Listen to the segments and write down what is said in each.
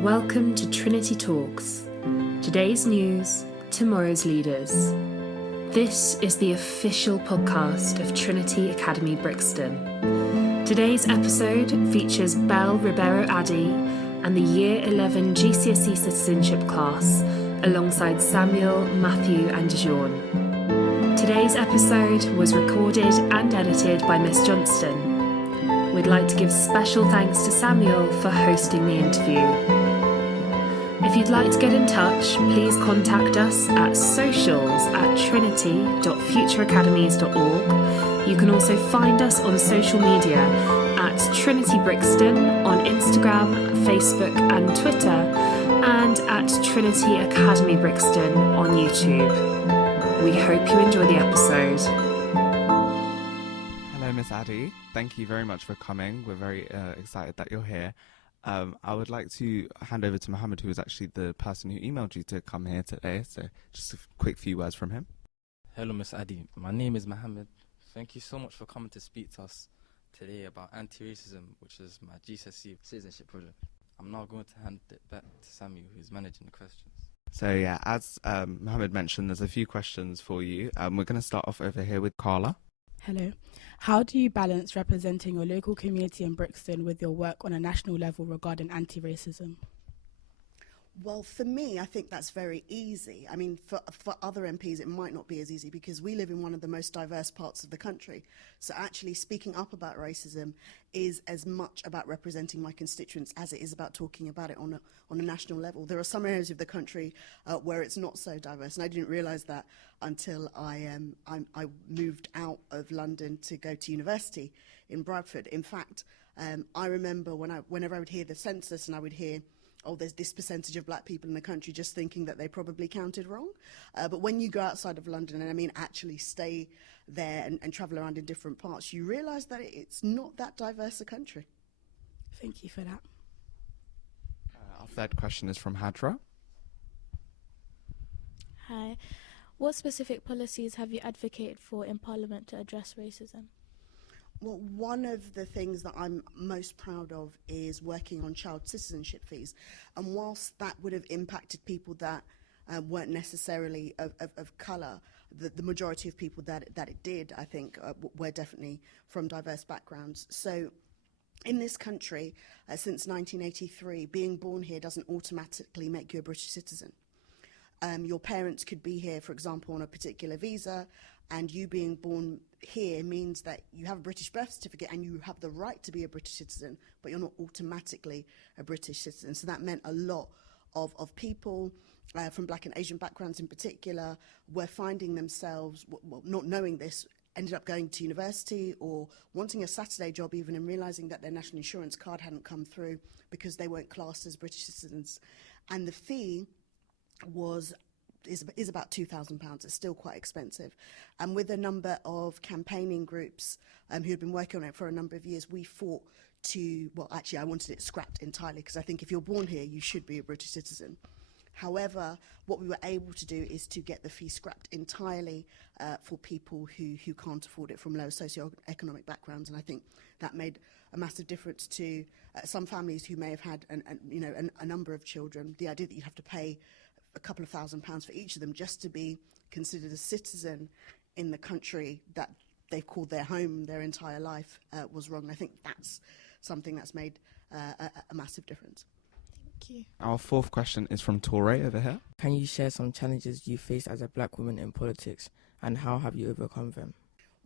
Welcome to Trinity Talks, today's news, tomorrow's leaders. This is the official podcast of Trinity Academy Brixton. Today's episode features Bell Ribeiro-Addy and the Year 11 GCSE Citizenship class alongside Samuel, Matthew and Dijon. Today's episode was recorded and edited by Miss Johnston. We'd like to give special thanks to Samuel for hosting the interview. If you'd like to get in touch, please contact us at socials@trinity.futureacademies.org. You can also find us on social media at Trinity Brixton on Instagram, Facebook and Twitter, and at Trinity Academy Brixton on YouTube. We hope you enjoy the episode. Hello, Miss Addy. Thank you very much for coming. We're very excited that you're here. I would like to hand over to Mohammed, who is actually the person who emailed you to come here today. So just a quick few words from him. Hello, Miss Addy. My name is Mohammed. Thank you so much for coming to speak to us today about anti-racism, which is my GCSE Citizenship project. I'm now going to hand it back to Samuel, who's managing the questions. So yeah, as Mohammed mentioned, there's a few questions for you. We're going to start off over here with Carla. Hello. How do you balance representing your local community in Brixton with your work on a national level regarding anti-racism? Well, for me, I think that's very easy. I mean, for other MPs, it might not be as easy because we live in one of the most diverse parts of the country. So actually speaking up about racism is as much about representing my constituents as it is about talking about it on a national level. There are some areas of the country where it's not so diverse, and I didn't realise that until I moved out of London to go to university in Bradford. In fact, I remember whenever I would hear the census and I would hear, oh, there's this percentage of black people in the country, just thinking that they probably counted wrong. But when you go outside of London, and I mean actually stay there and travel around in different parts, you realise that it's not that diverse a country. Thank you for that. Our third question is from Hadra. Hi. What specific policies have you advocated for in Parliament to address racism? Well, one of the things that I'm most proud of is working on child citizenship fees. And whilst that would have impacted people that weren't necessarily of colour, the majority of people that it did, I think, were definitely from diverse backgrounds. So in this country, since 1983, being born here doesn't automatically make you a British citizen. Your parents could be here, for example, on a particular visa, and you being born here means that you have a British birth certificate and you have the right to be a British citizen, but you're not automatically a British citizen. So that meant a lot of people from black and Asian backgrounds in particular were finding themselves, well, not knowing this, ended up going to university or wanting a Saturday job even, and realising that their national insurance card hadn't come through because they weren't classed as British citizens. And the fee is about £2,000. It's still quite expensive. And with a number of campaigning groups who had been working on it for a number of years, we fought to, well, actually I wanted it scrapped entirely, because I think if you're born here, you should be a British citizen. However, what we were able to do is to get the fee scrapped entirely for people who can't afford it from low socioeconomic backgrounds. And I think that made a massive difference to some families who may have had a number of children. The idea that you have to pay a couple of £1,000s for each of them just to be considered a citizen in the country that they've called their home their entire life was wrong. I think that's something that's made a massive difference. Thank you. Our fourth question is from Torre over here. Can you share some challenges you faced as a black woman in politics, and how have you overcome them?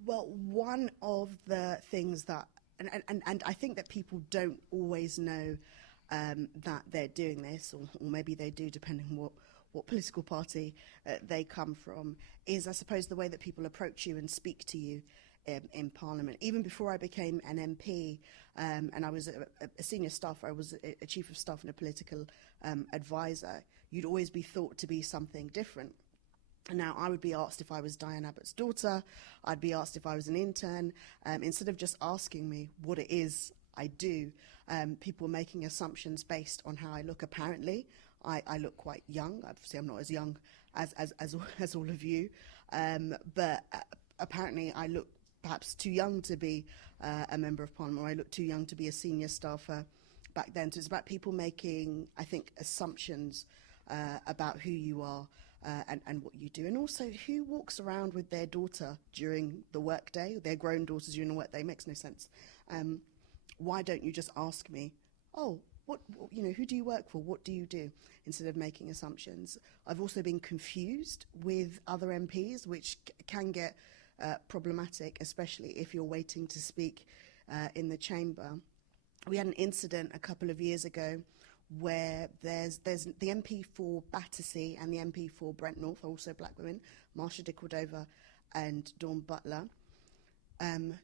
Well, one of the things that, and I think that people don't always know that they're doing this, or maybe they do, depending on what political party they come from, is I suppose the way that people approach you and speak to you in Parliament. Even before I became an MP and I was a senior staffer, I was a chief of staff and a political advisor, you'd always be thought to be something different. And now I would be asked if I was Diane Abbott's daughter, I'd be asked if I was an intern. Instead of just asking me what it is I do, people were making assumptions based on how I look. Apparently, I look quite young. Obviously, I'm not as young as all of you, but apparently I look perhaps too young to be a member of Parliament, or I look too young to be a senior staffer back then. So it's about people making, I think, assumptions about who you are and what you do. And also who walks around with their daughter during the workday, their grown daughters during the workday. Makes no sense. Why don't you just ask me, oh, what, who do you work for? What do you do? Instead of making assumptions. I've also been confused with other MPs, which can get problematic, especially if you're waiting to speak in the chamber. We had an incident a couple of years ago where there's the MP for Battersea and the MP for Brent North are also black women, Marsha de Cordova and Dawn Butler.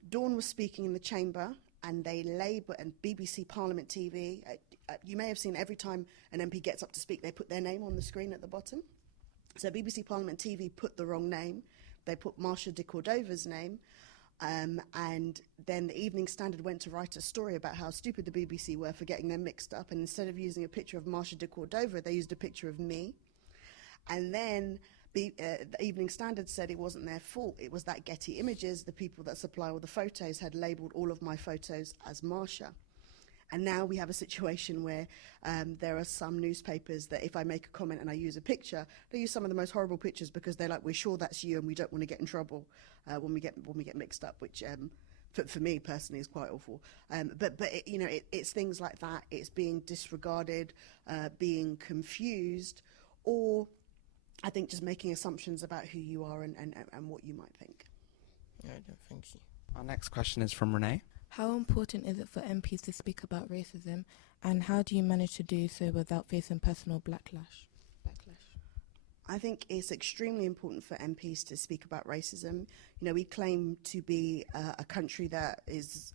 Dawn was speaking in the chamber, and they label, and BBC Parliament TV, you may have seen every time an MP gets up to speak, they put their name on the screen at the bottom. So BBC Parliament TV put the wrong name. They put Marsha de Cordova's name. And then the Evening Standard went to write a story about how stupid the BBC were for getting them mixed up. And instead of using a picture of Marsha de Cordova, they used a picture of me. And then the Evening Standard said it wasn't their fault. It was that Getty Images, the people that supply all the photos, had labelled all of my photos as Marsha. And now we have a situation where there are some newspapers that if I make a comment and I use a picture, they use some of the most horrible pictures because they're like, we're sure that's you and we don't want to get in trouble when we get mixed up, which for me personally is quite awful. But it's things like that. It's being disregarded, being confused, or I think just making assumptions about who you are and what you might think. Yeah, thank you. Our next question is from Renee. How important is it for MPs to speak about racism, and how do you manage to do so without facing personal backlash? I think it's extremely important for MPs to speak about racism. We claim to be a country that is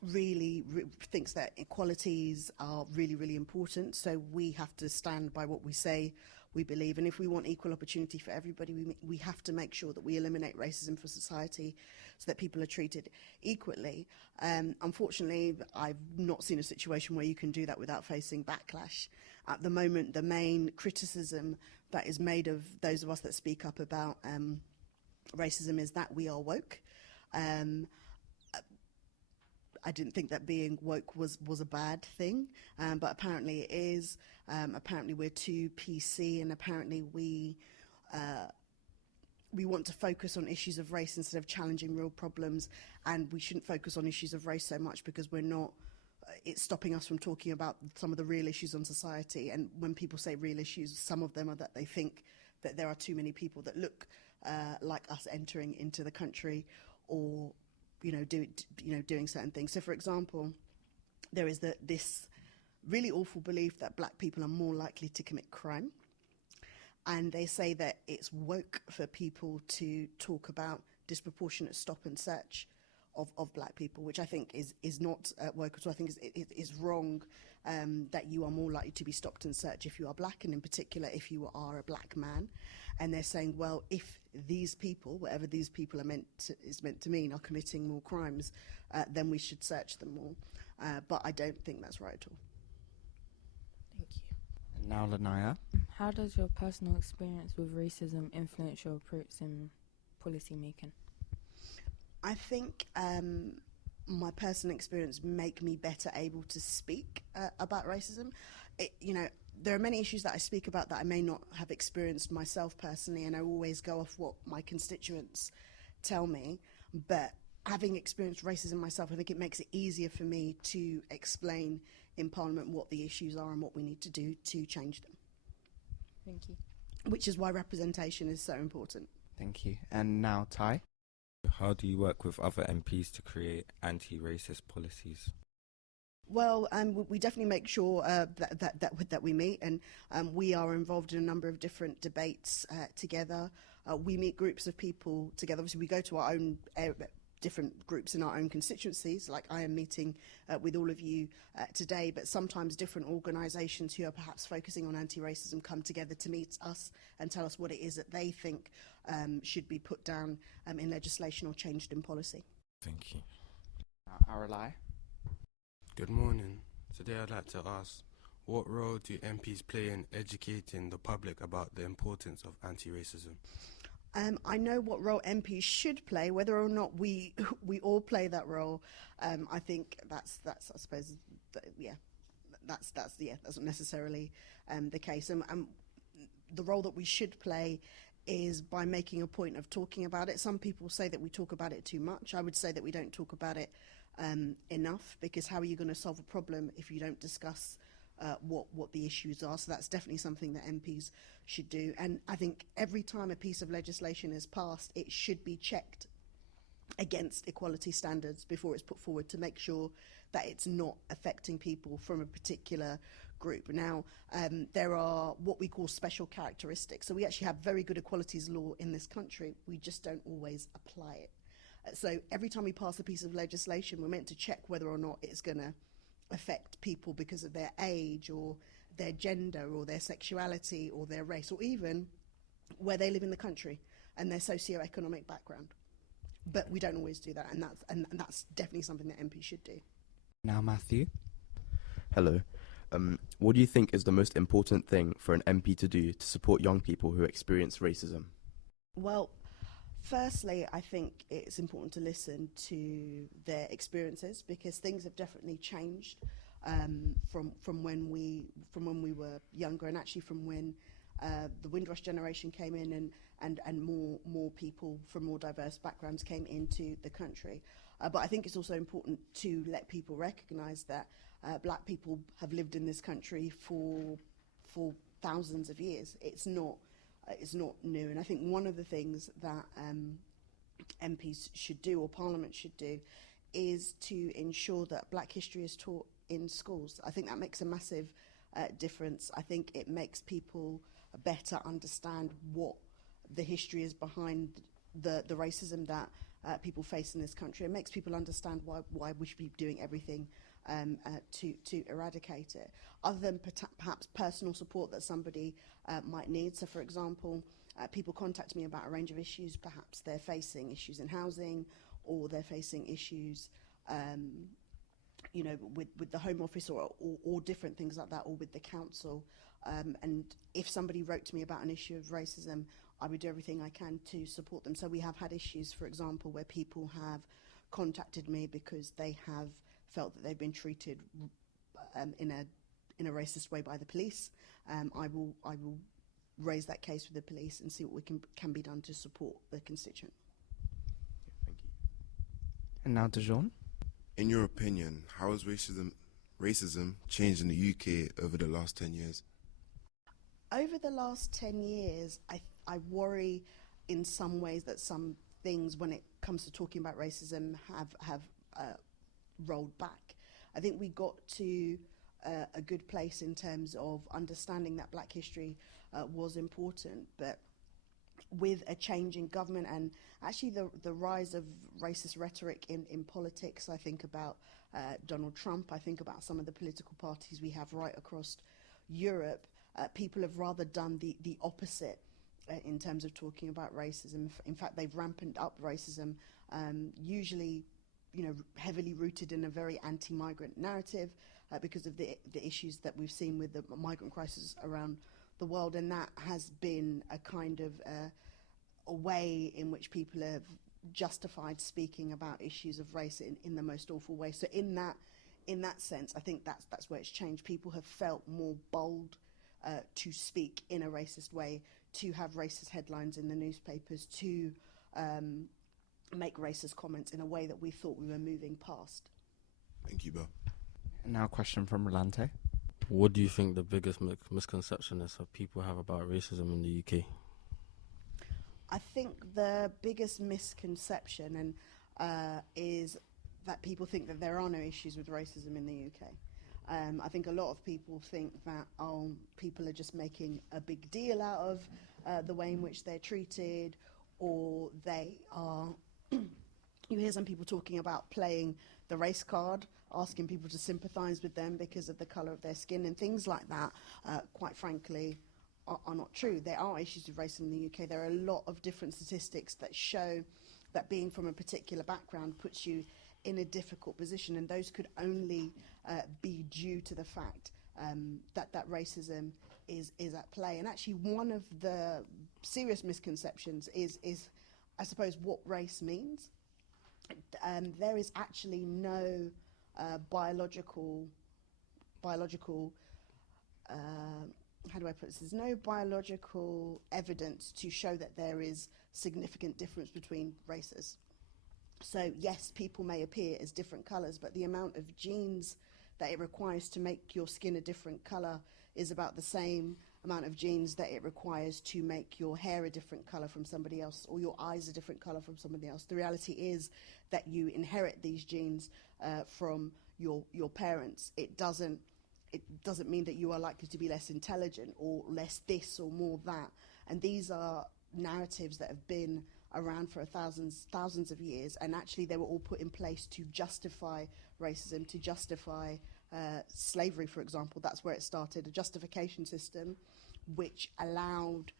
really thinks that equalities are really, really important. So we have to stand by what we say we believe. And if we want equal opportunity for everybody, we have to make sure that we eliminate racism for society so that people are treated equally. Unfortunately, I've not seen a situation where you can do that without facing backlash. At the moment, the main criticism that is made of those of us that speak up about racism is that we are woke. I didn't think that being woke was a bad thing, but apparently it is. Apparently we're too PC, and apparently we want to focus on issues of race instead of challenging real problems, and we shouldn't focus on issues of race so much because we're not. It's stopping us from talking about some of the real issues on society. And when people say real issues, some of them are that they think that there are too many people that look like us entering into the country, or doing certain things. So, for example, there is this really awful belief that black people are more likely to commit crime. And they say that it's woke for people to talk about disproportionate stop and search of black people, which I think is not woke at all. I think it is wrong that you are more likely to be stopped and searched if you are black, and in particular if you are a black man. And they're saying, well, if these people, whatever these people is meant to mean, are committing more crimes, then we should search them more. But I don't think that's right at all. Thank you. And now Lanaya. How does your personal experience with racism influence your approach in policy making? I think my personal experience make me better able to speak about racism. There are many issues that I speak about that I may not have experienced myself personally, and I always go off what my constituents tell me. But having experienced racism myself, I think it makes it easier for me to explain in Parliament what the issues are and what we need to do to change them. Thank you. Which is why representation is so important. Thank you. And now Ty. How do you work with other MPs to create anti-racist policies? Well, we definitely make sure that we meet, and we are involved in a number of different debates together. We meet groups of people together. Obviously, we go to our own different groups in our own constituencies, like I am meeting with all of you today, but sometimes different organisations who are perhaps focusing on anti-racism come together to meet us and tell us what it is that they think should be put down in legislation or changed in policy. Thank you. Aralai. Good morning. Today I'd like to ask, what role do MPs play in educating the public about the importance of anti-racism? I know what role MPs should play. Whether or not we all play that role, I think that's I suppose that's not necessarily the case. And the role that we should play is by making a point of talking about it. Some people say that we talk about it too much. I would say that we don't talk about it enough, because how are you going to solve a problem if you don't discuss what the issues are? So that's definitely something that MPs should do. And I think every time a piece of legislation is passed, it should be checked against equality standards before it's put forward, to make sure that it's not affecting people from a particular group. Now, there are what we call special characteristics. So we actually have very good equalities law in this country. We just don't always apply it. So every time we pass a piece of legislation, we're meant to check whether or not it's going to affect people because of their age or their gender or their sexuality or their race, or even where they live in the country and their socio-economic background. But we don't always do that, and that's definitely something that MPs should do. Now, Matthew. Hello. What do you think is the most important thing for an MP to do to support young people who experience racism? Well, firstly, I think it's important to listen to their experiences, because things have definitely changed from when we were younger, and actually from when the Windrush generation came in, and more people from more diverse backgrounds came into the country. But I think it's also important to let people recognise that black people have lived in this country for thousands of years. It's not new, and I think one of the things that MPs should do, or Parliament should do, is to ensure that Black history is taught in schools. I think that makes a massive difference. I think it makes people better understand what the history is behind the racism that people face in this country. It makes people understand why we should be doing everything to eradicate it, other than perhaps personal support that somebody might need. So, for example, people contact me about a range of issues. Perhaps they're facing issues in housing, or they're facing issues with the Home Office, or different things like that, or with the council. And if somebody wrote to me about an issue of racism, I would do everything I can to support them. So we have had issues, for example, where people have contacted me because they have felt that they've been treated in a racist way by the police. I will raise that case with the police and see what can be done to support the constituent. Thank you. And now, Dijon. In your opinion, how has racism changed in the UK over the last 10 years? Over the last 10 years, I worry in some ways that some things, when it comes to talking about racism, have rolled back. I think we got to a good place in terms of understanding that Black history was important, but with a change in government and actually the rise of racist rhetoric in politics, I think about Donald Trump, I think about some of the political parties we have right across Europe. People have rather done the opposite in terms of talking about racism. In fact, they've ramped up racism, usually heavily rooted in a very anti-migrant narrative because of the issues that we've seen with the migrant crisis around the world, and that has been a kind of a way in which people have justified speaking about issues of race in the most awful way. So in that sense, I think that's where it's changed. People have felt more bold to speak in a racist way, to have racist headlines in the newspapers, to make racist comments in a way that we thought we were moving past. Thank you, Bell. And now a question from Rolante. What do you think the biggest misconception is that people have about racism in the UK? I think the biggest misconception is that people think that there are no issues with racism in the UK. I think a lot of people think that people are just making a big deal out of the way in which they're treated, or they are... You hear some people talking about playing the race card, asking people to sympathise with them because of the colour of their skin, and things like that, quite frankly, are not true. There are issues with racism in the UK. There are a lot of different statistics that show that being from a particular background puts you in a difficult position, and those could only be due to the fact that racism is at play. And actually, one of the serious misconceptions is I suppose what race means. There is actually no biological how do I put this? There's no biological evidence to show that there is significant difference between races. So yes, people may appear as different colours, but the amount of genes that it requires to make your skin a different colour is about the same amount of genes that it requires to make your hair a different colour from somebody else, or your eyes a different colour from somebody else. The reality is that you inherit these genes from your parents. It doesn't mean that you are likely to be less intelligent or less this or more that. And these are narratives that have been around for thousands of years, and actually they were all put in place to justify racism, to justify slavery, for example. That's where it started, a justification system which allowed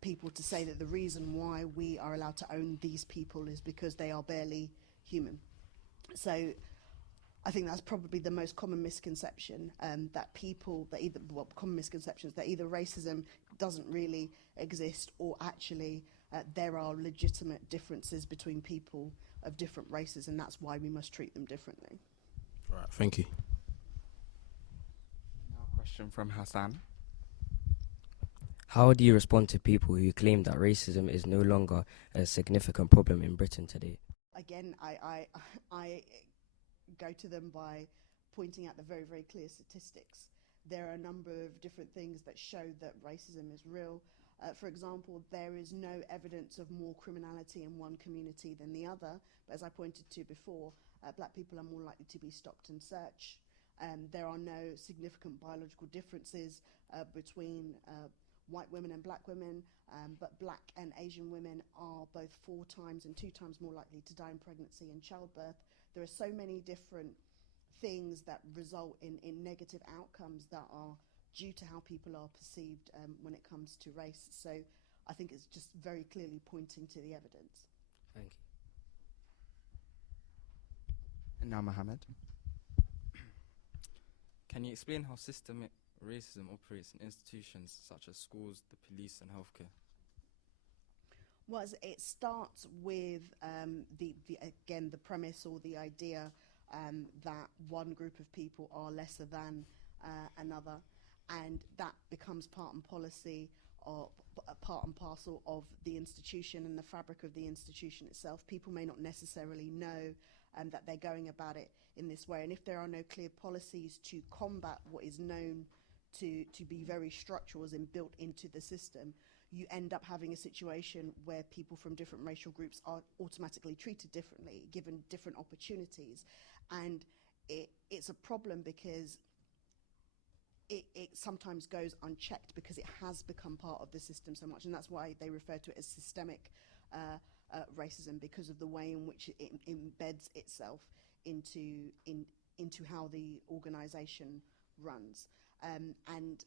people to say that the reason why we are allowed to own these people is because they are barely human. So I think that's probably the most common misconception, common misconceptions that either racism doesn't really exist, or actually there are legitimate differences between people of different races, and that's why we must treat them differently. All right, thank you. Now a question from Hassan. How do you respond to people who claim that racism is no longer a significant problem in Britain today? Again, I go to them by pointing out the very, very clear statistics. There are a number of different things that show that racism is real. For example, there is no evidence of more criminality in one community than the other. But as I pointed to before, black people are more likely to be stopped and searched. There are no significant biological differences between white women and black women, but black and Asian women are both 4 times and 2 times more likely to die in pregnancy and childbirth. There are so many different things that result in negative outcomes that are due to how people are perceived when it comes to race. So I think it's just very clearly pointing to the evidence. Thank you. And now Mohammed. Can you explain how systemic racism operates in institutions such as schools, the police and healthcare? Well, it starts with the premise or the idea that one group of people are lesser than another, and that becomes part and parcel of the institution and the fabric of the institution itself. People may not necessarily know that they're going about it in this way, and if there are no clear policies to combat what is known to be very structural and built into the system, you end up having a situation where people from different racial groups are automatically treated differently, given different opportunities. And it's a problem because it sometimes goes unchecked because it has become part of the system so much, and that's why they refer to it as systemic racism, because of the way in which it embeds itself into how the organisation runs. And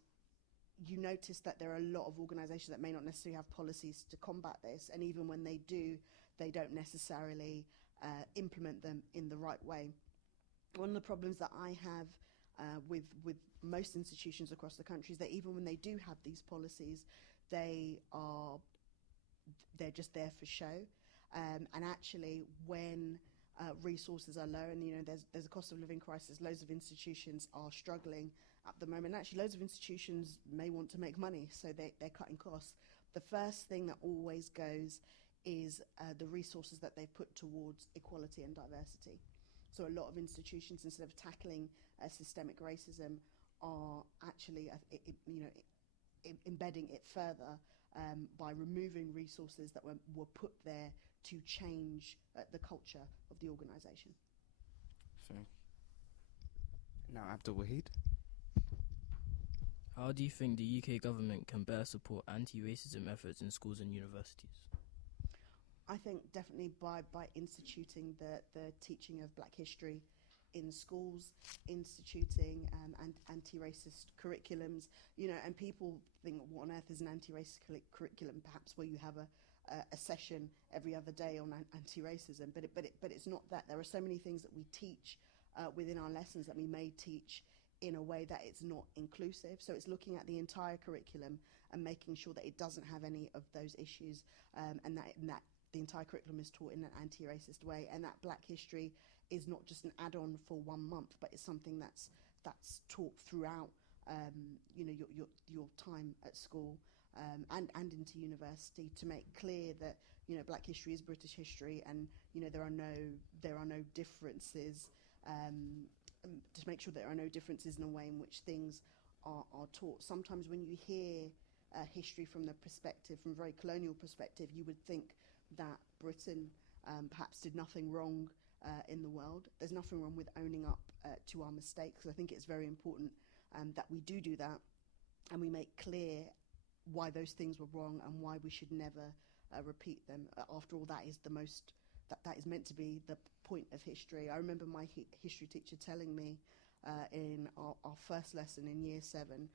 you notice that there are a lot of organisations that may not necessarily have policies to combat this, and even when they do, they don't necessarily implement them in the right way. One of the problems that I have with most institutions across the country is that even when they do have these policies, they're just there for show. And actually, when resources are low, and there's a cost of living crisis, loads of institutions are struggling at the moment. Actually, loads of institutions may want to make money, so they're cutting costs. The first thing that always goes is the resources that they put towards equality and diversity. So a lot of institutions, instead of tackling systemic racism, are actually embedding it further by removing resources that were put there to change the culture of the organisation. Now Abdul Wahid. How do you think the UK government can better support anti-racism efforts in schools and universities? I think definitely by instituting the teaching of Black history in schools, instituting anti-racist curriculums, and people think, what on earth is an anti-racist curriculum? Perhaps where you have a session every other day on anti-racism, but it's not that. There are so many things that we teach within our lessons that we may teach in a way that it's not inclusive. So it's looking at the entire curriculum and making sure that it doesn't have any of those issues, and that the entire curriculum is taught in an anti-racist way, and that Black history is not just an add-on for 1 month, but it's something that's taught throughout your time at school, and into university, to make clear that Black history is British history, and there are no differences, to make sure there are no differences in the way in which things are taught. Sometimes when you hear history from a very colonial perspective, you would think that Britain perhaps did nothing wrong in the world. There's nothing wrong with owning up to our mistakes. I think it's very important that we do that, and we make clear why those things were wrong and why we should never repeat them. After all, that is that is meant to be the point of history. I remember my history teacher telling me in our first lesson in year 7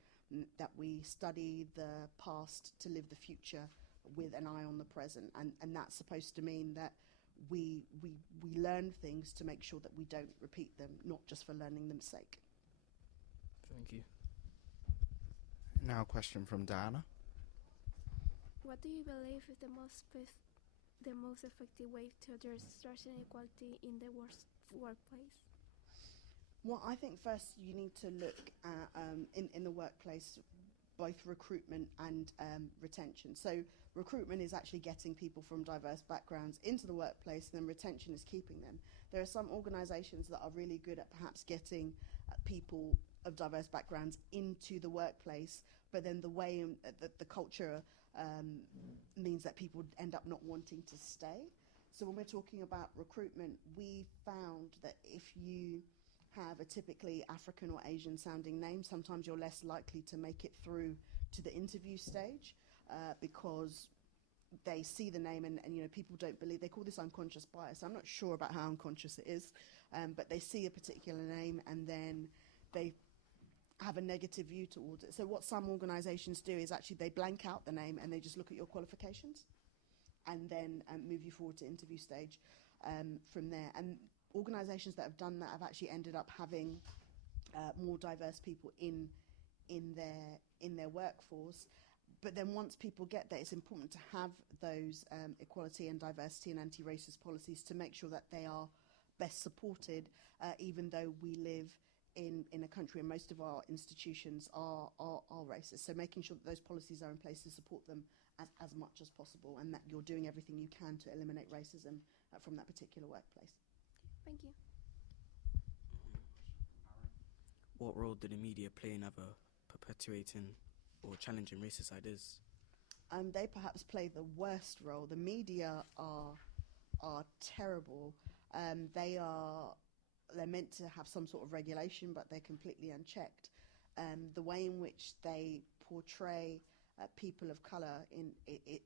that we study the past to live the future with an eye on the present, and that's supposed to mean that we learn things to make sure that we don't repeat them, not just for learning them's sake. Thank you. Now a question from Diana. What do you believe is the most effective way to address racial inequality in the workplace? Well, I think first you need to look at, in the workplace, both recruitment and retention. So recruitment is actually getting people from diverse backgrounds into the workplace, and then retention is keeping them. There are some organisations that are really good at perhaps getting people of diverse backgrounds into the workplace, but then the way the culture means that people end up not wanting to stay. So when we're talking about recruitment, we found that if you have a typically African or Asian sounding name, sometimes you're less likely to make it through to the interview stage, because they see the name and people don't believe. They call this unconscious bias. I'm not sure about how unconscious it is, but they see a particular name and then they have a negative view towards it. So what some organisations do is actually they blank out the name and they just look at your qualifications and then move you forward to interview stage from there. And organisations that have done that have actually ended up having more diverse people in their workforce. But then once people get there, it's important to have those equality and diversity and anti-racist policies to make sure that they are best supported, even though we live in a country and most of our institutions are racist. So making sure that those policies are in place to support them as much as possible, and that you're doing everything you can to eliminate racism from that particular workplace. Thank you. What role do the media play in either perpetuating or challenging racist ideas? They perhaps play the worst role. The media are terrible. They're meant to have some sort of regulation, but they're completely unchecked. The way in which they portray people of colour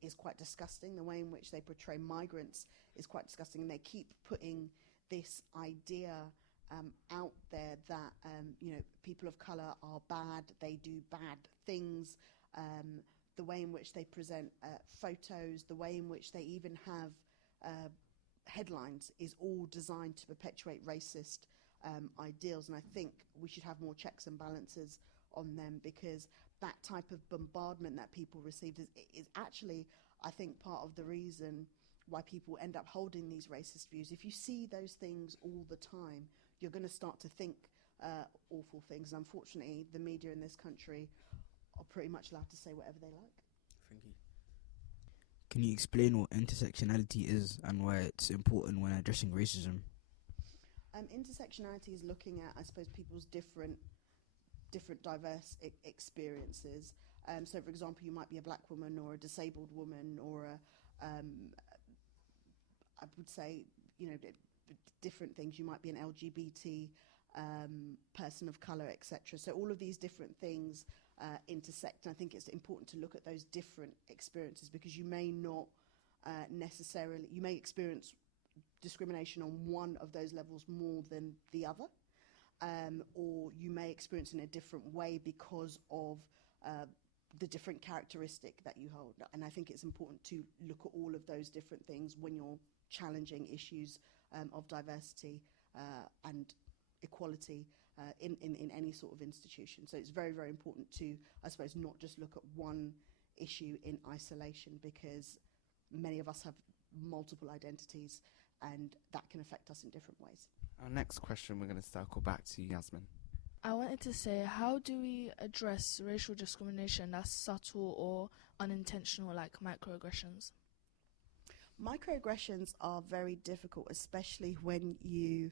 is quite disgusting. The way in which they portray migrants is quite disgusting. And they keep putting this idea out there that people of colour are bad, they do bad things. The way in which they present photos, the way in which they even have headlines is all designed to perpetuate racist ideals, and I think we should have more checks and balances on them, because that type of bombardment that people received is actually, I think, part of the reason why people end up holding these racist views. If you see those things all the time, you're going to start to think awful things, and unfortunately the media in this country are pretty much allowed to say whatever they like. Thank you. Can you explain what intersectionality is and why it's important when addressing racism? Intersectionality is looking at, I suppose, people's different diverse experiences. So, for example, you might be a black woman or a disabled woman or I would say, different things. You might be an LGBT person of colour, etc. So all of these different things intersect, and I think it's important to look at those different experiences, because you may not you may experience discrimination on one of those levels more than the other, or you may experience in a different way because of the different characteristic that you hold. And I think it's important to look at all of those different things when you're challenging issues of diversity and equality in any sort of institution. So it's very, very important to, I suppose, not just look at one issue in isolation, because many of us have multiple identities and that can affect us in different ways. Our next question, we're going to circle back to Yasmin. I wanted to say, how do we address racial discrimination that's subtle or unintentional, like microaggressions? Microaggressions are very difficult, especially when you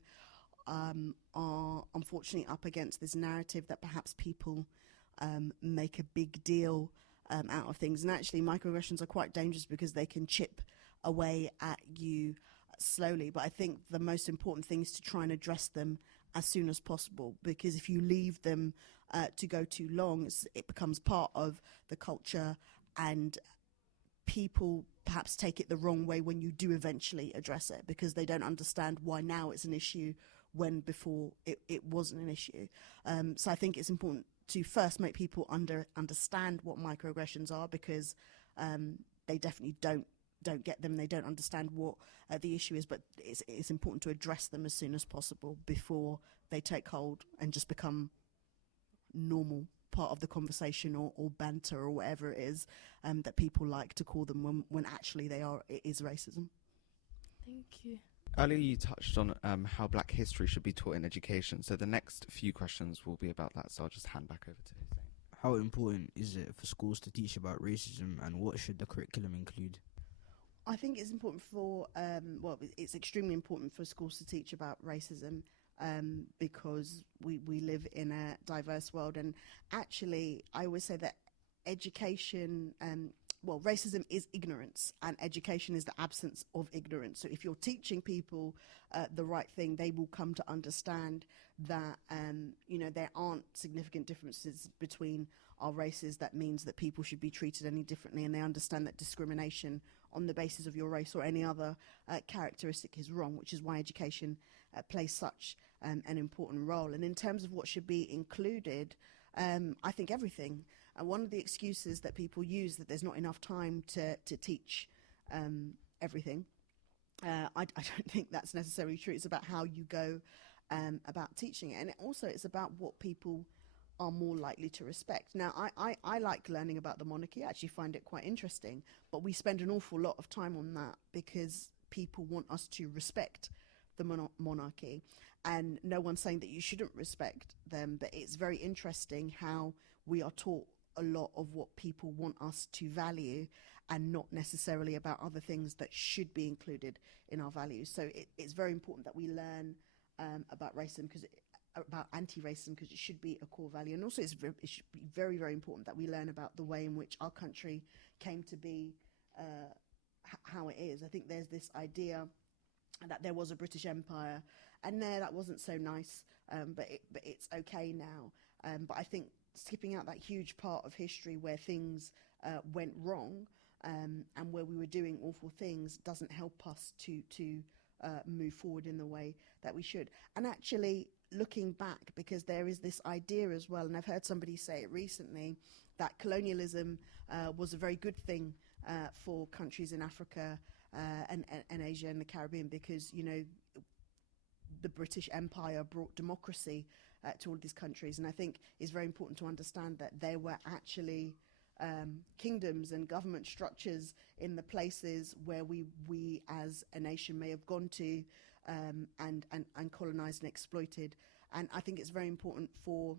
are unfortunately up against this narrative that perhaps people make a big deal out of things. And actually, microaggressions are quite dangerous because they can chip away at you slowly. But I think the most important thing is to try and address them as soon as possible, because if you leave them to go too long, it becomes part of the culture, and people perhaps take it the wrong way when you do eventually address it, because they don't understand why now it's an issue when before it wasn't an issue. So I think it's important to first make people understand what microaggressions are, because they definitely don't get them. They don't understand what the issue is, but it's important to address them as soon as possible before they take hold and just become normal part of the conversation or banter or whatever it is that people like to call them when actually it is racism. Thank you. Earlier you touched on how Black history should be taught in education, so the next few questions will be about that, so I'll just hand back over to Hussein. How important is it for schools to teach about racism, and what should the curriculum include? I think it's important it's extremely important for schools to teach about racism because we live in a diverse world. And actually, I always say that education, racism is ignorance, and education is the absence of ignorance. So if you're teaching people the right thing, they will come to understand that, there aren't significant differences between our races that means that people should be treated any differently, and they understand that discrimination on the basis of your race or any other characteristic is wrong, which is why education plays such an important role. And in terms of what should be included, I think everything. One of the excuses that people use that there's not enough time to teach everything, I don't think that's necessarily true. It's about how you go about teaching it. And also it's about what people are more likely to respect. Now, I like learning about the monarchy. I actually find it quite interesting, but we spend an awful lot of time on that because people want us to respect the monarchy. And no one's saying that you shouldn't respect them, but it's very interesting how we are taught a lot of what people want us to value and not necessarily about other things that should be included in our values. So it's very important that we learn about racism, about anti-racism, because it should be a core value. And also it should be very, very important that we learn about the way in which our country came to be how it is. I think there's this idea that there was a British Empire, and that wasn't so nice, but it's okay now. But I think skipping out that huge part of history where things went wrong and where we were doing awful things doesn't help us to move forward in the way that we should. And actually, looking back, because there is this idea as well, and I've heard somebody say it recently, that colonialism was a very good thing for countries in Africa and Asia and the Caribbean, because the British Empire brought democracy to all these countries. And I think it's very important to understand that there were actually kingdoms and government structures in the places where we as a nation may have gone to and colonized and exploited. And I think it's very important for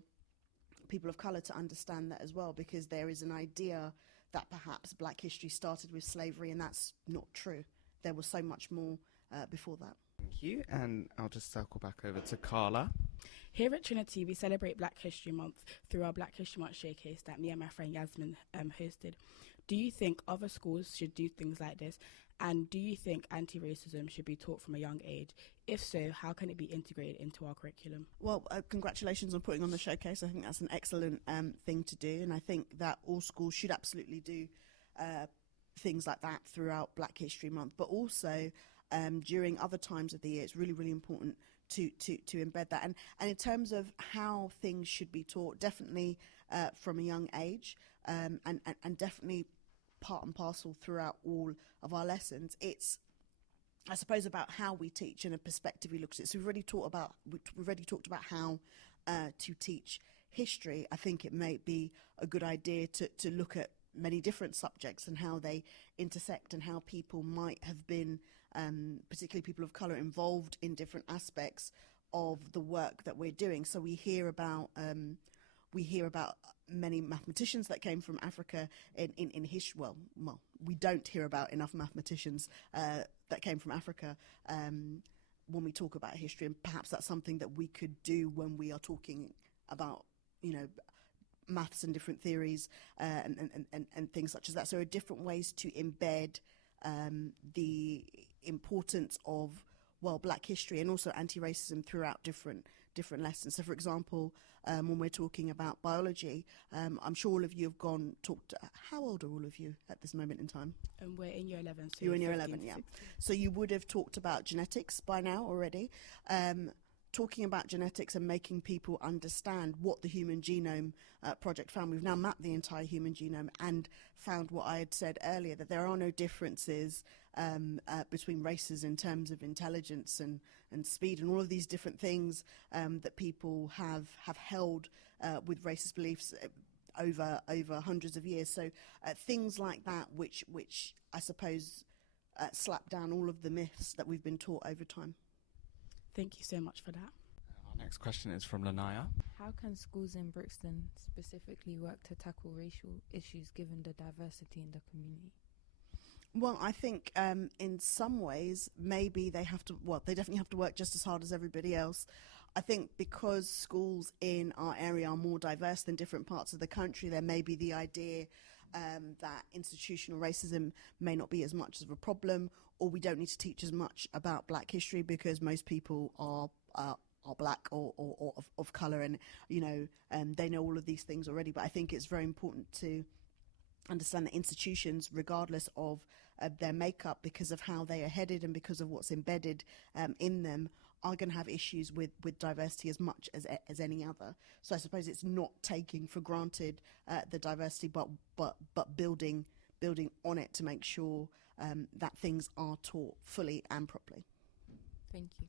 people of colour to understand that as well, because there is an idea that perhaps Black history started with slavery, and that's not true. There was so much more before that. Thank you, and I'll just circle back over to Carla. Here at Trinity, we celebrate Black History Month through our Black History Month showcase that me and my friend Yasmin hosted. Do you think other schools should do things like this? And do you think anti-racism should be taught from a young age? If so, how can it be integrated into our curriculum? Well, congratulations on putting on the showcase. I think that's an excellent thing to do. And I think that all schools should absolutely do things like that throughout Black History Month. But also during other times of the year, it's really, really important to embed that. And in terms of how things should be taught, definitely from a young age, and definitely part and parcel throughout all of our lessons. It's, I suppose, about how we teach and a perspective we look at it. So we've already talked about how to teach history. I think it may be a good idea to look at many different subjects and how they intersect and how people might have been, particularly people of colour, involved in different aspects of the work that we're doing. So we hear about many mathematicians that came from Africa in history. Well, we don't hear about enough mathematicians that came from Africa when we talk about history, and perhaps that's something that we could do when we are talking about, maths and different theories and things such as that. So there are different ways to embed the importance of Black history and also anti-racism throughout different lessons. So, for example, when we're talking about biology, I'm sure all of you have talked. How old are all of you at this moment in time? We're in year 11. So you're in year 15, 11, yeah. 16. So you would have talked about genetics by now already. Talking about genetics and making people understand what the Human Genome Project found. We've now mapped the entire human genome and found what I had said earlier, that there are no differences between races in terms of intelligence and speed and all of these different things that people have held with racist beliefs over hundreds of years. So things like that which I suppose slap down all of the myths that we've been taught over time. Thank you so much for that. Our next question is from Lanaya. How can schools in Brixton specifically work to tackle racial issues given the diversity in the community? Well, I think in some ways maybe they definitely have to work just as hard as everybody else. I think because schools in our area are more diverse than different parts of the country, there may be the idea that institutional racism may not be as much of a problem, or we don't need to teach as much about Black history because most people are Black or of colour, and they know all of these things already. But I think it's very important to understand that institutions, regardless of their makeup, because of how they are headed and because of what's embedded in them, are going to have issues with diversity as much as any other. So I suppose it's not taking for granted the diversity, but building on it to make sure that things are taught fully and properly. Thank you.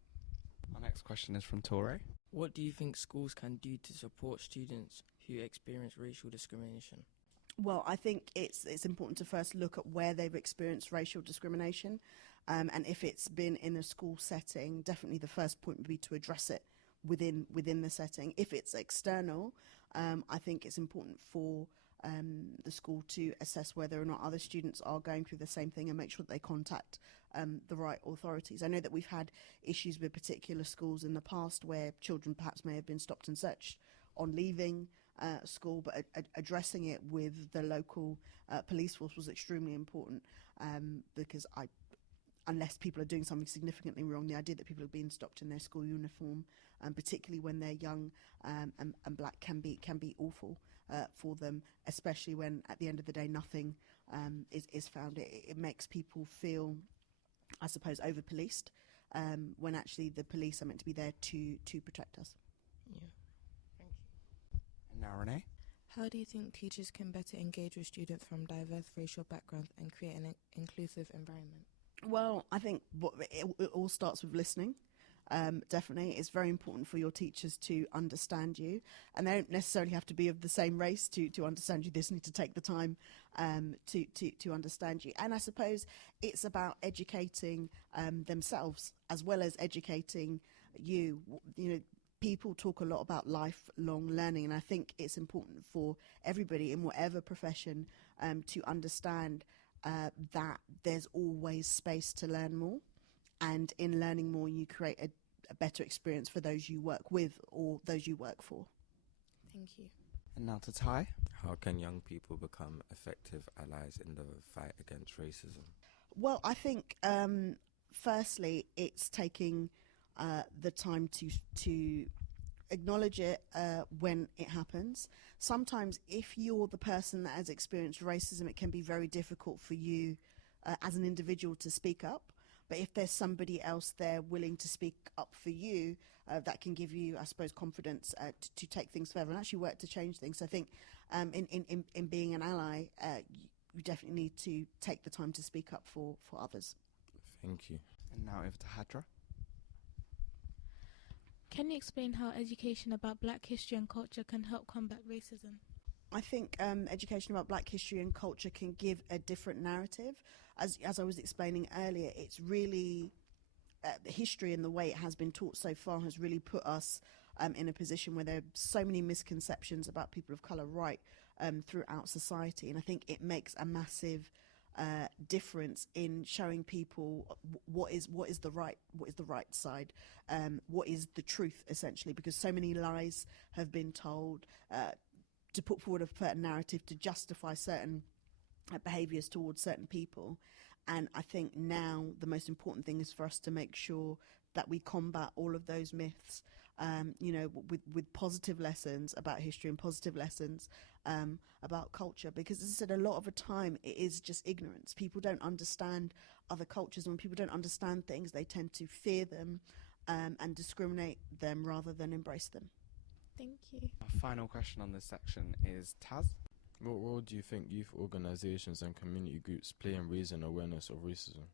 Our next question is from Torre. What do you think schools can do to support students who experience racial discrimination? Well, I think it's important to first look at where they've experienced racial discrimination, and if it's been in a school setting, definitely the first point would be to address it within the setting. If it's external, I think it's important for the school to assess whether or not other students are going through the same thing and make sure that they contact the right authorities. I know that we've had issues with particular schools in the past where children perhaps may have been stopped and searched on leaving school, but addressing it with the local police force was extremely important because unless people are doing something significantly wrong, the idea that people are being stopped in their school uniform, particularly when they're young and Black, can be awful for them, especially when at the end of the day nothing is found. It makes people feel, I suppose, over-policed when actually the police are meant to be there to protect us. Yeah. And now Renee. How do you think teachers can better engage with students from diverse racial backgrounds and create an inclusive environment? Well, I think it all starts with listening. Definitely, it's very important for your teachers to understand you, and they don't necessarily have to be of the same race to understand you. They just need to take the time to understand you. And I suppose it's about educating themselves as well as educating you. People talk a lot about lifelong learning, and I think it's important for everybody in whatever profession to understand that there's always space to learn more, and in learning more you create a better experience for those you work with or those you work for. Thank you. And now to Ty. How can young people become effective allies in the fight against racism? Well, I think firstly it's taking the time to acknowledge it when it happens. Sometimes if you're the person that has experienced racism, it can be very difficult for you as an individual to speak up. But if there's somebody else there willing to speak up for you, that can give you, I suppose, confidence to take things further and actually work to change things. So I think in being an ally, you definitely need to take the time to speak up for others. Thank you. And now over to Hadra. Can you explain how education about Black history and culture can help combat racism? I think education about Black history and culture can give a different narrative. As I was explaining earlier, it's really history and the way it has been taught so far has really put us in a position where there are so many misconceptions about people of colour throughout society, and I think it makes a massive difference in showing people what is the right side, what is the truth, essentially, because so many lies have been told to put forward a certain narrative to justify certain behaviours towards certain people. And I think now the most important thing is for us to make sure that we combat all of those myths, with positive lessons about history and positive lessons about culture. Because, as I said, a lot of the time it is just ignorance. People don't understand other cultures, and when people don't understand things, they tend to fear them and discriminate them rather than embrace them. Thank you. Our final question on this section is Taz. What role do you think youth organisations and community groups play in raising awareness of racism?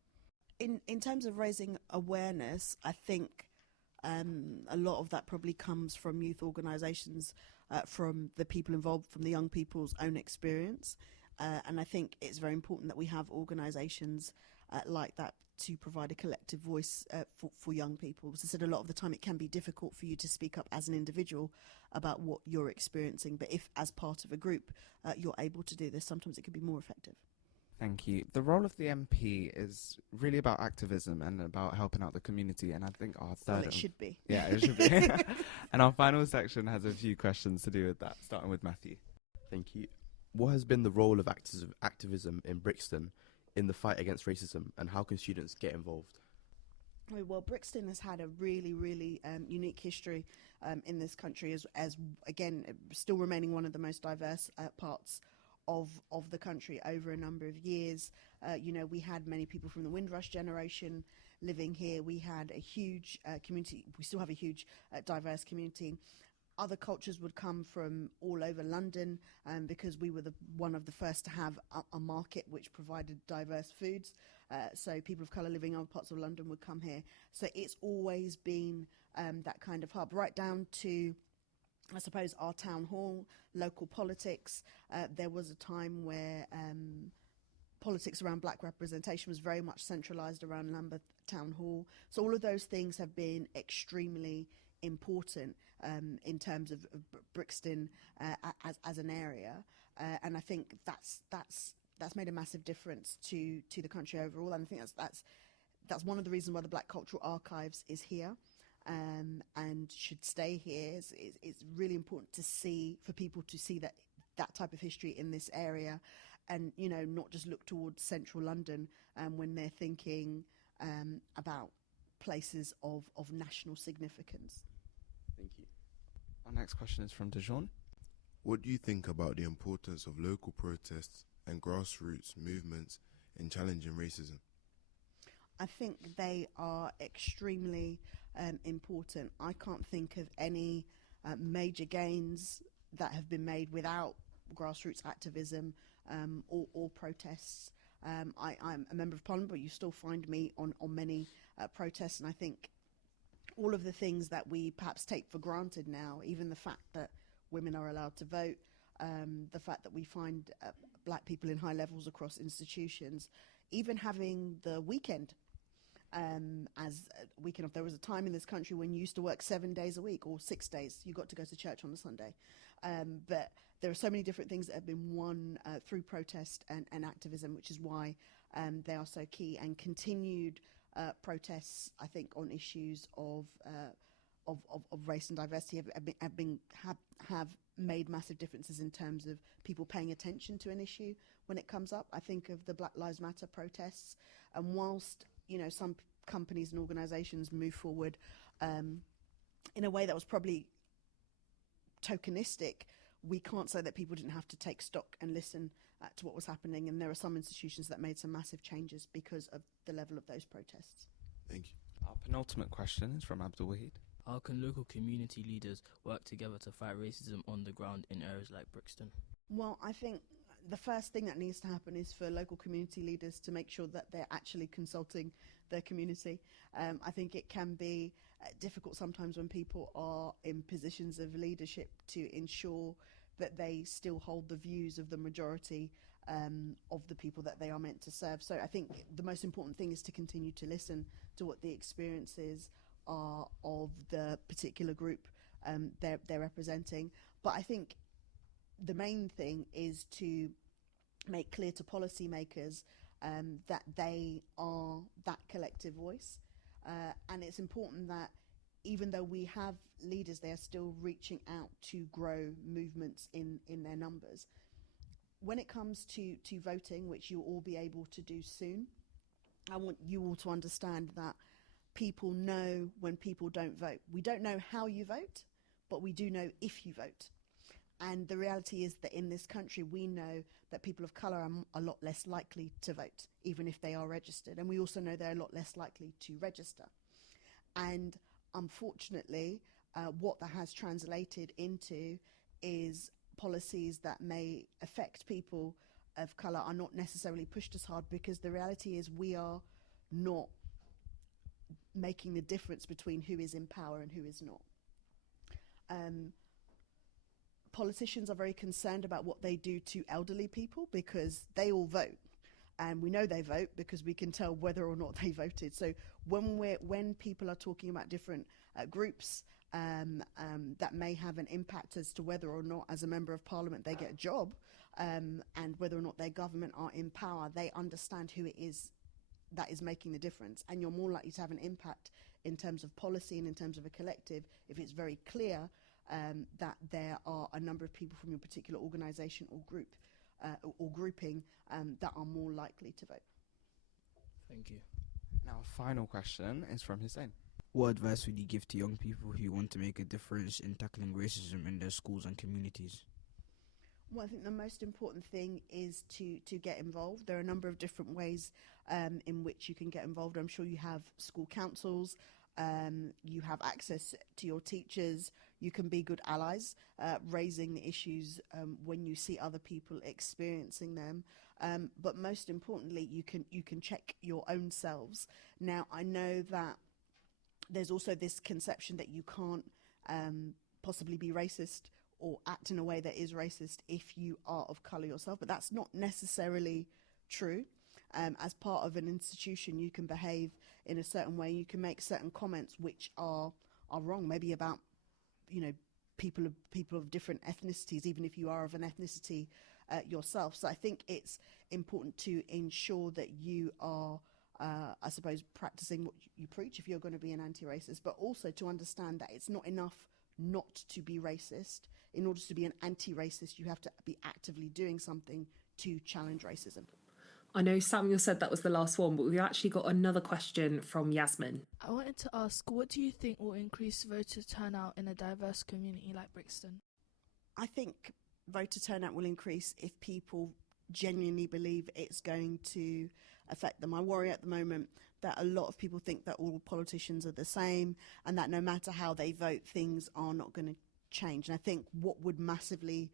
In terms of raising awareness, I think a lot of that probably comes from youth organisations, from the people involved, from the young people's own experience. And I think it's very important that we have organisations like that to provide a collective voice for young people. As I said, a lot of the time it can be difficult for you to speak up as an individual about what you're experiencing. But if, as part of a group, you're able to do this, sometimes it can be more effective. Thank you. The role of the MP is really about activism and about helping out the community, and I think our third... Well, it should be. Yeah, it should be. And our final section has a few questions to do with that, starting with Matthew. Thank you. What has been the role of activism in Brixton in the fight against racism, and how can students get involved? Well, Brixton has had a really, really unique history in this country, as again, still remaining one of the most diverse parts of the country over a number of years. We had many people from the Windrush generation living here. We had a huge community. We still have a huge diverse community. Other cultures would come from all over London because we were one of the first to have a market which provided diverse foods. So people of colour living in other parts of London would come here. So it's always been that kind of hub, right down to, I suppose, our town hall, local politics. There was a time where politics around Black representation was very much centralised around Lambeth Town Hall. So all of those things have been extremely important in terms of Brixton as an area, and I think that's made a massive difference to the country overall. And I think that's one of the reasons why the Black Cultural Archives is here. And should stay here. It's really important for people to see that type of history in this area, and not just look towards central London when they're thinking about places of national significance. Thank you. Our next question is from Dijon. What do you think about the importance of local protests and grassroots movements in challenging racism? I think they are extremely important. I can't think of any major gains that have been made without grassroots activism or protests. I'm a member of Parliament, but you still find me on many protests, and I think all of the things that we perhaps take for granted now, even the fact that women are allowed to vote, the fact that we find Black people in high levels across institutions, even having the weekend as a weekend off. There was a time in this country when you used to work 7 days a week or 6 days. You got to go to church on a Sunday. But there are so many different things that have been won through protest and activism, which is why they are so key. And continued protests, I think, on issues of race and diversity have made massive differences in terms of people paying attention to an issue when it comes up. I think of the Black Lives Matter protests, and whilst some companies and organisations move forward in a way that was probably tokenistic, we can't say that people didn't have to take stock and listen to what was happening, and there are some institutions that made some massive changes because of the level of those protests. Thank you. Our penultimate question is from Abdul Wahid. How can local community leaders work together to fight racism on the ground in areas like Brixton? Well, I think the first thing that needs to happen is for local community leaders to make sure that they're actually consulting their community. I think it can be difficult sometimes when people are in positions of leadership to ensure that they still hold the views of the majority of the people that they are meant to serve. So I think the most important thing is to continue to listen to what the experiences are of the particular group they're representing. But I think the main thing is to make clear to policymakers that they are that collective voice. And it's important that even though we have leaders, they are still reaching out to grow movements in their numbers. When it comes to voting, which you'll all be able to do soon, I want you all to understand that people know when people don't vote. We don't know how you vote, but we do know if you vote. And the reality is that in this country, we know that people of colour are a lot less likely to vote, even if they are registered. And we also know they're a lot less likely to register. And unfortunately, what that has translated into is policies that may affect people of colour are not necessarily pushed as hard, because the reality is we are not making the difference between who is in power and who is not. Politicians are very concerned about what they do to elderly people because they all vote. And we know they vote because we can tell whether or not they voted. So when people are talking about different groups that may have an impact as to whether or not, as a member of parliament, they get a job, and whether or not their government are in power, they understand who it is that is making the difference. And you're more likely to have an impact in terms of policy and in terms of a collective if it's very clear that there are a number of people from your particular organisation or group or grouping that are more likely to vote. Thank you. Now, final question is from Hussein. What advice would you give to young people who want to make a difference in tackling racism in their schools and communities? Well, I think the most important thing is to get involved. There are a number of different ways in which you can get involved. I'm sure you have school councils, you have access to your teachers, you can be good allies, raising the issues when you see other people experiencing them. But most importantly, you can check your own selves. Now, I know that there's also this conception that you can't possibly be racist or act in a way that is racist if you are of colour yourself, but that's not necessarily true. As part of an institution, you can behave in a certain way, you can make certain comments which are wrong, maybe about, you know, people of different ethnicities, even if you are of an ethnicity yourself. So I think it's important to ensure that you are, I suppose, practicing what you preach if you're going to be an anti-racist, but also to understand that it's not enough not to be racist. In order to be an anti-racist, you have to be actively doing something to challenge racism. I know Samuel said that was the last one, but we've actually got another question from Yasmin. I wanted to ask, what do you think will increase voter turnout in a diverse community like Brixton? I think voter turnout will increase if people genuinely believe it's going to affect them. I worry at the moment that a lot of people think that all politicians are the same and that no matter how they vote, things are not going to change. And I think what would massively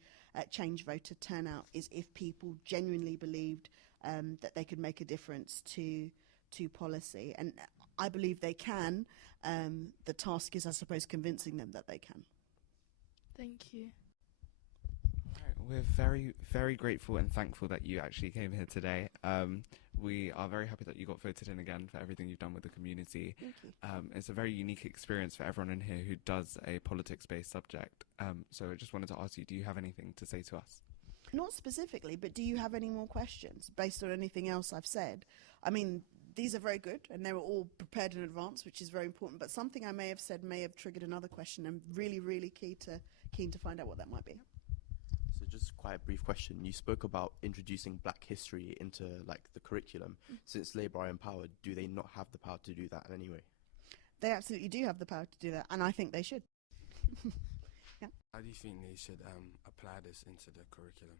change voter turnout is if people genuinely believed that they could make a difference to policy. And I believe they can. The task is, I suppose, convincing them that they can. Thank you. We're very, very grateful and thankful that you actually came here today. We are very happy that you got voted in again for everything you've done with the community. Thank you. It's a very unique experience for everyone in here who does a politics-based subject. So I just wanted to ask you, do you have anything to say to us? Not specifically, but do you have any more questions based on anything else I've said? I mean, these are very good and they were all prepared in advance, which is very important, but something I may have said may have triggered another question. I'm really, really keen to find out what that might be. So just quite a brief question. You spoke about introducing Black history into like the curriculum. Since Labour are in power, do they not have the power to do that in any way? They absolutely do have the power to do that, and I think they should. Yeah. How do you think they should apply this into the curriculum?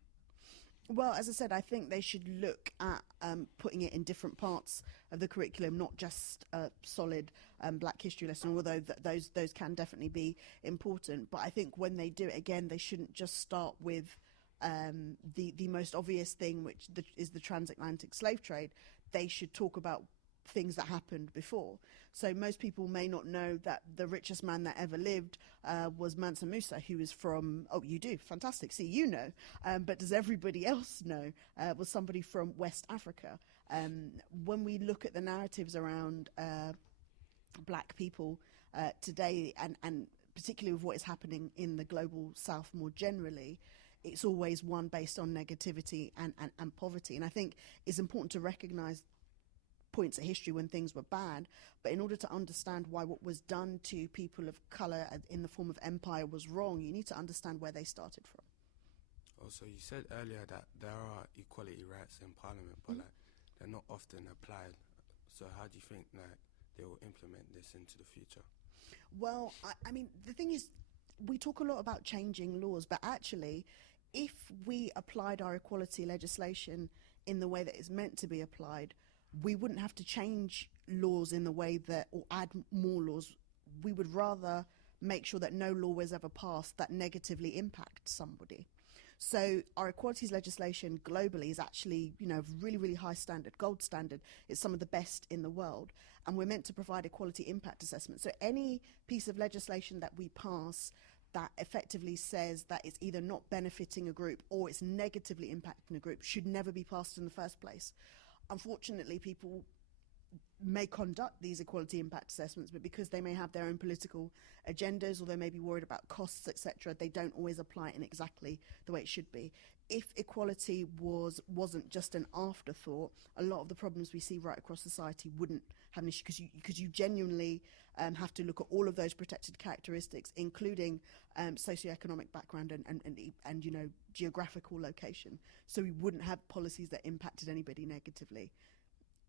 Well, as I said, I think they should look at putting it in different parts of the curriculum, not just a solid Black history lesson, although those can definitely be important. But I think when they do it again, they shouldn't just start with the most obvious thing, which is the transatlantic slave trade. They should talk about things that happened before. So most people may not know that the richest man that ever lived was Mansa Musa, who is from, oh, you do, fantastic, see, you know, but does everybody else know, was somebody from West Africa. When we look at the narratives around black people today, and particularly with what is happening in the global south more generally, it's always one based on negativity and poverty. And I think it's important to recognise points of history when things were bad, but in order to understand why what was done to people of colour in the form of empire was wrong, you need to understand where they started from. Also, you said earlier that there are equality rights in Parliament, but like they're not often applied. So how do you think that they will implement this into the future? Well, I mean, the thing is, we talk a lot about changing laws, but actually, if we applied our equality legislation in the way that it's meant to be applied, we wouldn't have to change laws in the way that, or add more laws. We would rather make sure that no law was ever passed that negatively impacts somebody. So our equalities legislation globally is actually, you know, really, really high standard, gold standard. It's some of the best in the world. And we're meant to provide equality impact assessments. So any piece of legislation that we pass that effectively says that it's either not benefiting a group or it's negatively impacting a group should never be passed in the first place. Unfortunately, people may conduct these equality impact assessments, but because they may have their own political agendas or they may be worried about costs, etc., they don't always apply it in exactly the way it should be. If equality wasn't just an afterthought, a lot of the problems we see right across society wouldn't have an issue, because you genuinely have to look at all of those protected characteristics, including socioeconomic background and you know, geographical location. So we wouldn't have policies that impacted anybody negatively.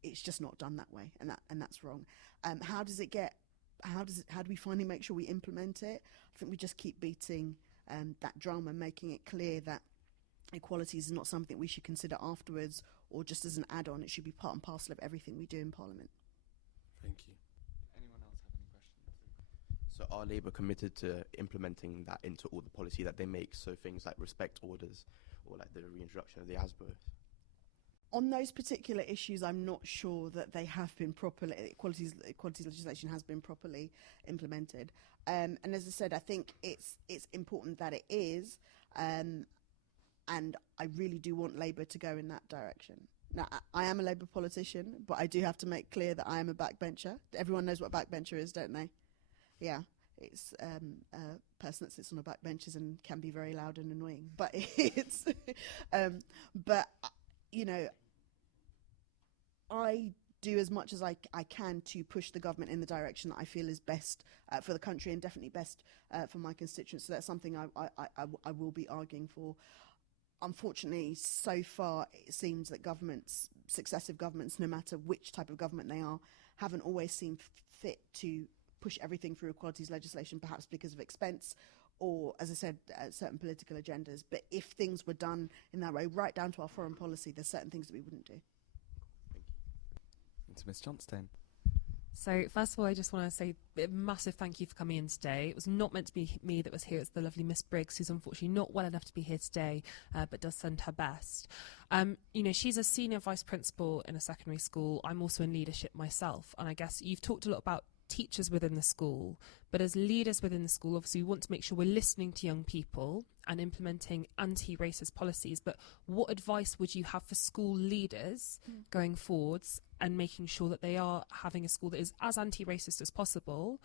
It's just not done that way, and that's wrong. How do we finally make sure we implement it? I think we just keep beating that drum and making it clear that equality is not something we should consider afterwards or just as an add-on. It should be part and parcel of everything we do in Parliament. Thank you. Anyone else have any questions? So are Labour committed to implementing that into all the policy that they make, so things like respect orders or like the reintroduction of the ASBO? On those particular issues, I'm not sure that they have been properly, equalities legislation has been properly implemented. And as I said, I think it's important that it is, and I really do want Labour to go in that direction. Now, I am a Labour politician, but I do have to make clear that I am a backbencher. Everyone knows what a backbencher is, don't they? Yeah. It's a person that sits on the backbenches and can be very loud and annoying. But it's, but, you know, I do as much as I can to push the government in the direction that I feel is best for the country and definitely best for my constituents. So that's something I will be arguing for. Unfortunately, so far, it seems that governments, successive governments, no matter which type of government they are, haven't always seen fit to push everything through equalities legislation, perhaps because of expense or, as I said, certain political agendas. But if things were done in that way, right down to our foreign policy, there's certain things that we wouldn't do. To Ms. Johnstone. So first of all, I just want to say a massive thank you for coming in today. It was not meant to be me that was here. It's the lovely Miss Briggs, who's unfortunately not well enough to be here today, but does send her best. You know, she's a senior vice principal in a secondary school. I'm also in leadership myself. And I guess you've talked a lot about teachers within the school, but as leaders within the school, obviously we want to make sure we're listening to young people and implementing anti-racist policies. But what advice would you have for school leaders going forwards and making sure that they are having a school that is as anti-racist as possible?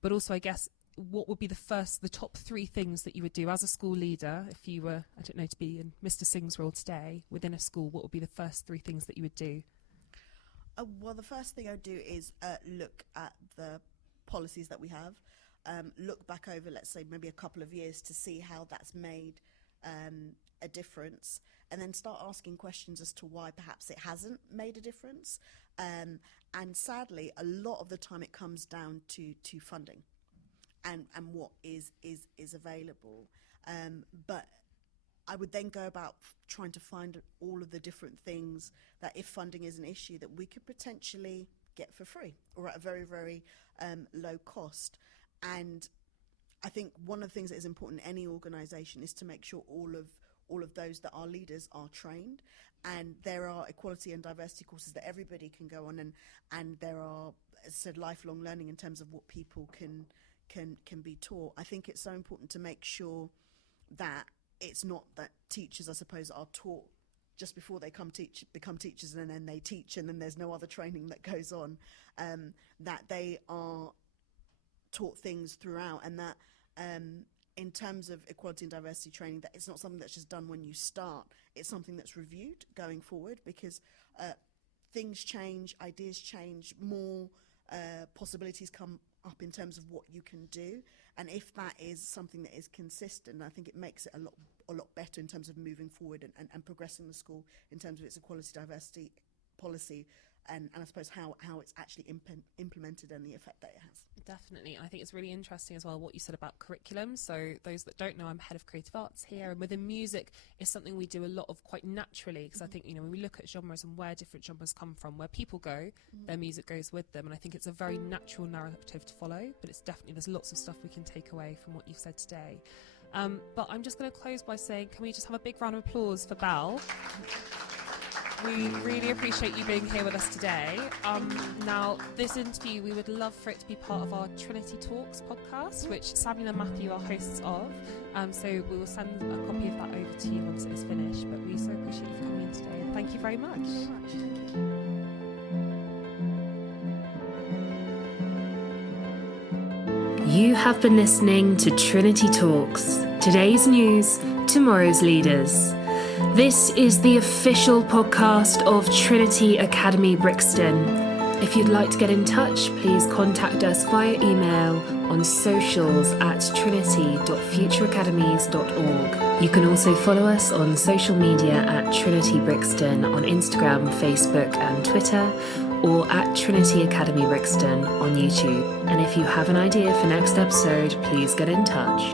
But also, I guess, what would be the top 3 things that you would do as a school leader if you were, I don't know, to be in Mr. Singh's role today within a school? What would be the first 3 things that you would do? Well, the first thing I would do is look at the policies that we have, look back over, let's say, maybe a couple of years to see how that's made a difference, and then start asking questions as to why perhaps it hasn't made a difference. And sadly, a lot of the time it comes down to funding and what is available. But I would then go about trying to find all of the different things that, if funding is an issue, that we could potentially get for free or at a very, very low cost. And I think one of the things that is important in any organisation is to make sure all of all of those that are leaders are trained, and there are equality and diversity courses that everybody can go on, and there are, as I said, lifelong learning in terms of what people can be taught. I think it's so important to make sure that it's not that teachers, I suppose, are taught just before they become teachers, and then they teach, and then there's no other training that goes on, that they are taught things throughout, and that in terms of equality and diversity training, that it's not something that's just done when you start, it's something that's reviewed going forward, because things change, ideas change, more possibilities come up in terms of what you can do, and if that is something that is consistent, I think it makes it a lot better in terms of moving forward and progressing the school in terms of its equality diversity policy, and I suppose how it's actually implemented and the effect that it has. Definitely. And I think it's really interesting as well what you said about curriculum. So those that don't know, I'm head of creative arts here, and within music is something we do a lot of quite naturally, because I think, you know, when we look at genres and where different genres come from, where people go, their music goes with them, and I think it's a very natural narrative to follow, but it's definitely, there's lots of stuff we can take away from what you've said today. But I'm just going to close by saying, can we just have a big round of applause for Bell? We really appreciate you being here with us today. Now, this interview, we would love for it to be part of our Trinity Talks podcast, which Samuel and Matthew are hosts of. So we will send a copy of that over to you once it is finished. But we so appreciate you coming in today. And thank you very much. You have been listening to Trinity Talks, today's news, tomorrow's leaders. This is the official podcast of Trinity Academy Brixton. If you'd like to get in touch, please contact us via email on socials at trinity.futureacademies.org. You can also follow us on social media at Trinity Brixton on Instagram, Facebook and Twitter, or at Trinity Academy Brixton on YouTube. And if you have an idea for next episode, please get in touch.